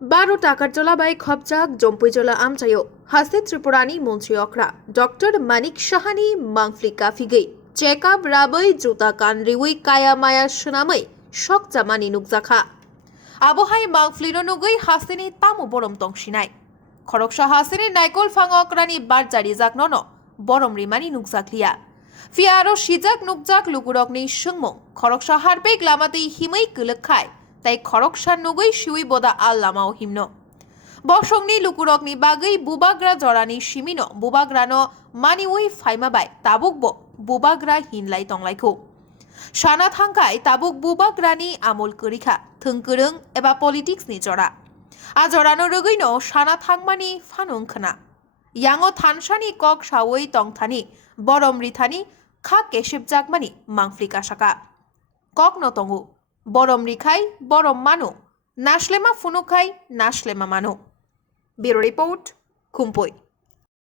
12 টাকার জলা বাই খবচাক জম্পুই জলা আমচাইও হাসতে ত্রিপুরানি মন্ত্রী okra ডক্টর মানিক সাহানি মাংফ্লি কাফিগৈ চেকআপ রাবৈ জুতা কান রিউই কায়া মায়া swnamwi সকজামানি নুকজাখা আবহাই মাংফ্লিনো নুগৈ হাসতেনি তামু বরম তংসিনাই খরকসা হাসেনি নাইকল ফাং অক্রানি বার জারি জাক নন বরম রিমানি নুকজাকলিয়া ফিয়ারো সিজাক নুকজাক লুকুরকনি সুংমং খরকসা হারবেক লামাতেই হিमै গলখায় তাই খরকসা নুগৈ শিউই বদা আল লামাও হিমন বসংনি লুকুরকনি বাগৈ বুবাগ্রা জরানি সিমিনো বুবাগ্রানো মানিউই ফাইমাবাই তাবুকব বুবাগ্রা হিনলাই তংলাইখো সানা থাংকাই তাবুক বুবাগ্রানি আমল করিখা থংকরং এবা পলিটিক্সनि জরা आ जरानो रगैनो साना थांमानि फानुंखना यांगो थानसानि कक सावै तंथानि बरम रिथानि खा केशेबजाकमानि मांफ्लि कासाका कक नतंगु बरम रिखाय बरम मानु नाश्लेमा फुनुखाय नाश्लेमा मानु ब्यूरो रिपोर्ट खुम्पुई।